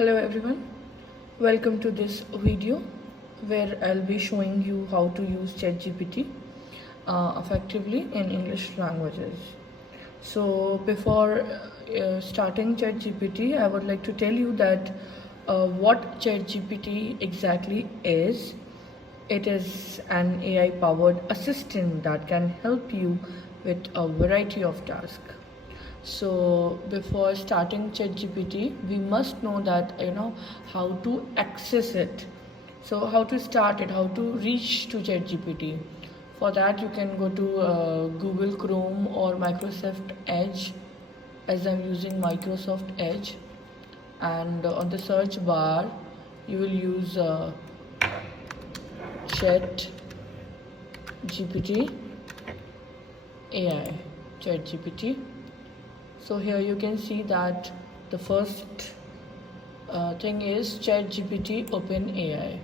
Hello everyone, welcome to this video where I'll be showing you how to use ChatGPT effectively in English languages. So before starting ChatGPT, I would like to tell you that what ChatGPT exactly is. It is an AI powered assistant that can help you with a variety of tasks. So before starting ChatGPT, we must know that how to access it. So how to start it, how to reach to ChatGPT. For that, you can go to Google Chrome or Microsoft Edge, as I'm using Microsoft Edge, and on the search bar, you will use Chat GPT AI, Chat GPT. So here you can see that the first thing is ChatGPT OpenAI.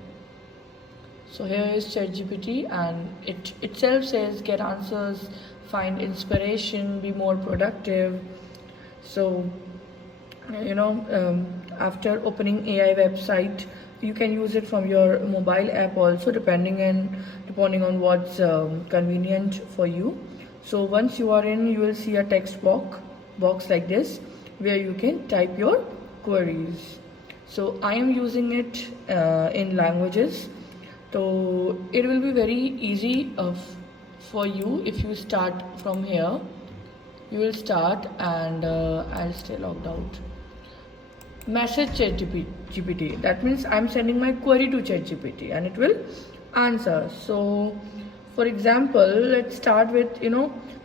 So here is ChatGPT, and it itself says get answers, find inspiration, be more productive. So after opening AI website, you can use it from your mobile app also, depending on what's convenient for you. So once you are in, you will see a text box like this where you can type your queries. So I am using it in languages, so it will be very easy for you if you start from here. You will start, and I'll stay logged out. Message ChatGPT. That means I'm sending my query to ChatGPT and it will answer. So for example, let's start with,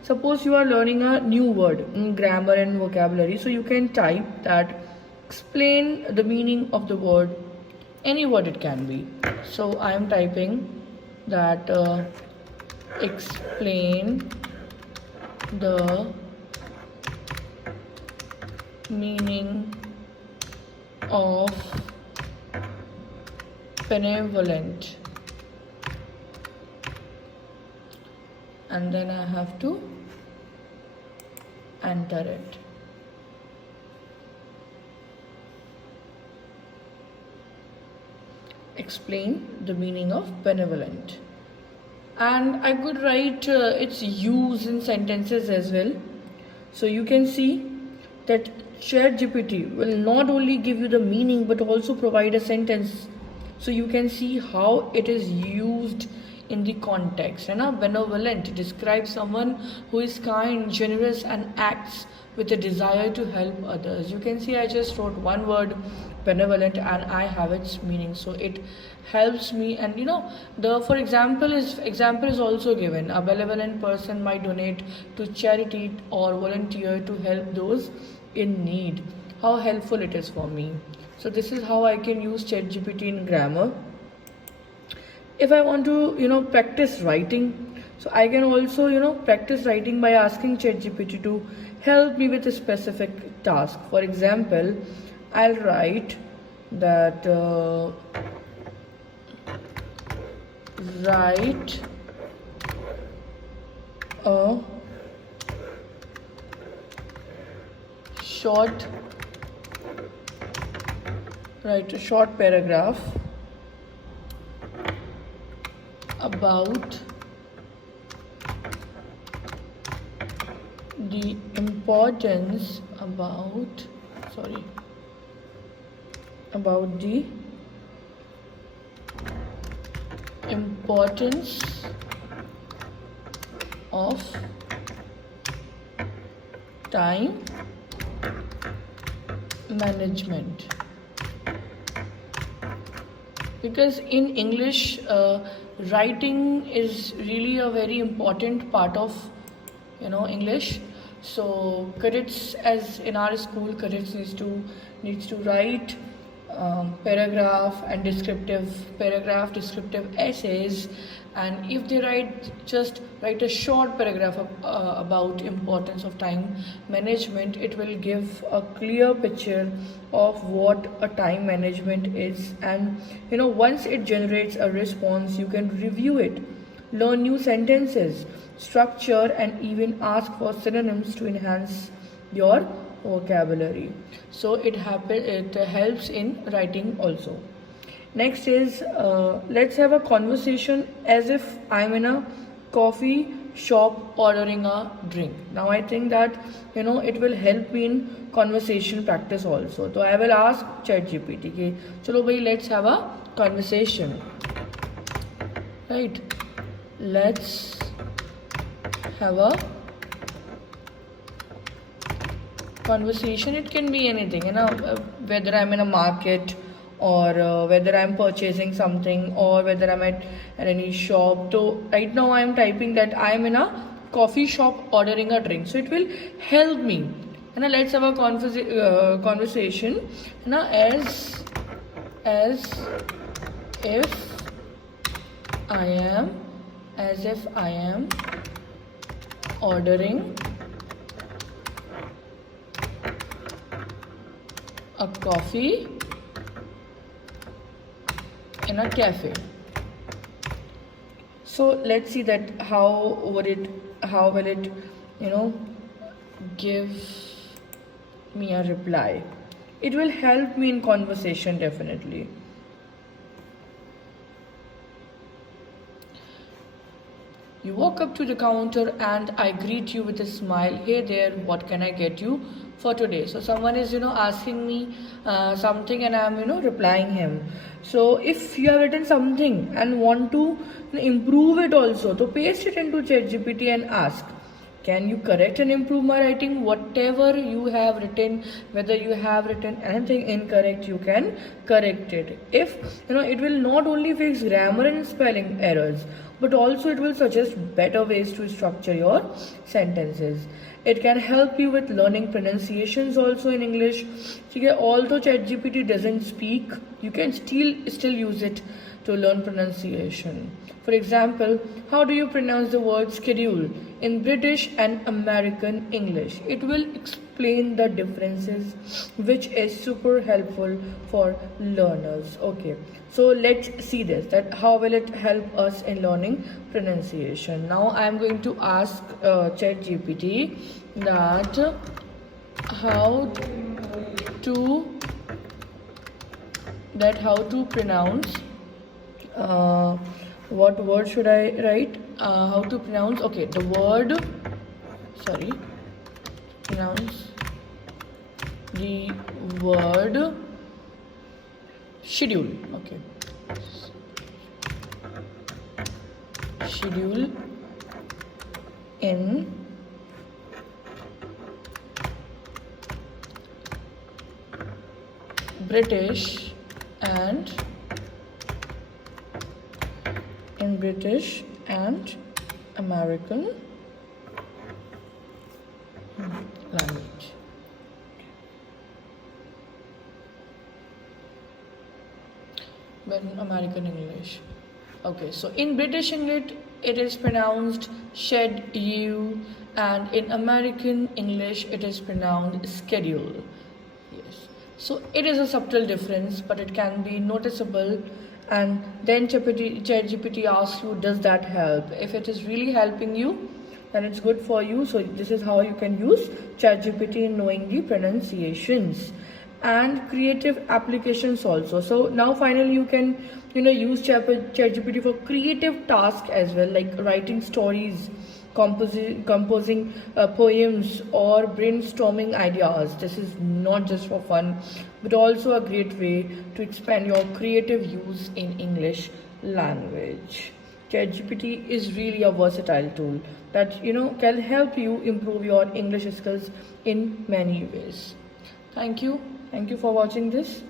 suppose you are learning a new word in grammar and vocabulary. So you can type that, explain the meaning of the word, any word it can be. So I am typing that explain the meaning of benevolent, and then I have to enter it. Explain the meaning of benevolent, and I could write its use in sentences as well. So you can see that ChatGPT will not only give you the meaning but also provide a sentence. So you can see how it is used in the context. Benevolent describes someone who is kind, generous, and acts with a desire to help others. You can see I just wrote one word, benevolent, and I have its meaning. So it helps me, and the for example is also given. A benevolent person might donate to charity or volunteer to help those in need. How helpful it is for me. So this is how I can use ChatGPT in grammar. If I want to practice writing, so I can also practice writing by asking ChatGPT to help me with a specific task. For example, I'll write that write a short paragraph about the importance about the importance of time management, because in English writing is really a very important part of English. So cadets, as in our school, cadets needs to write paragraph and descriptive essays, and if they write a short paragraph about importance of time management, it will give a clear picture of what a time management is. And once it generates a response, you can review it, learn new sentences, structure, and even ask for synonyms to enhance your vocabulary. So it helps in writing also. Next is let's have a conversation as if I'm in a coffee shop ordering a drink. Now I think that it will help me in conversation practice also. So I will ask ChatGPT कि चलो भाई let's have a conversation, right? Let's have a conversation. It can be anything, whether I'm in a market or whether I'm purchasing something or whether I'm at any shop. So right now I'm typing that I'm in a coffee shop ordering a drink. So it will help me. Let's have a conversation. As if I am ordering a coffee in a cafe. So let's see that how will it give me a reply. It will help me in conversation definitely. You walk up to the counter and I greet you with a smile. Hey there, what can I get you for today? So someone is asking me something and I'm replying him. So if you have written something and want to improve it also, so paste it into ChatGPT and ask, can you correct and improve my writing? Whatever you have written, whether you have written anything incorrect, you can correct it. If it will not only fix grammar and spelling errors, but also it will suggest better ways to structure your sentences. It can help you with learning pronunciations also in English. Although ChatGPT doesn't speak, you can still use it to learn pronunciation. For example, how do you pronounce the word schedule in British and American English? It will explain the differences, which is super helpful for learners. Okay, so let's see this, that how will it help us in learning pronunciation. Now I am going to ask ChatGPT that how to pronounce what word should I write? How to pronounce? Okay, the word. Pronounce the word schedule. Okay, schedule in British and American language. But in American English. Okay, so in British English it is pronounced shed you, and in American English it is pronounced schedule. Yes. So it is a subtle difference, but it can be noticeable. And then ChatGPT asks you, does that help? If it is really helping you, then it's good for you. So this is how you can use ChatGPT in knowing the pronunciations and creative applications also. So now finally you can use ChatGPT for creative tasks as well, like writing stories, composing poems, or brainstorming ideas. This is not just for fun, but also a great way to expand your creative use in English language. ChatGPT is really a versatile tool that can help you improve your English skills in many ways. Thank you for watching this.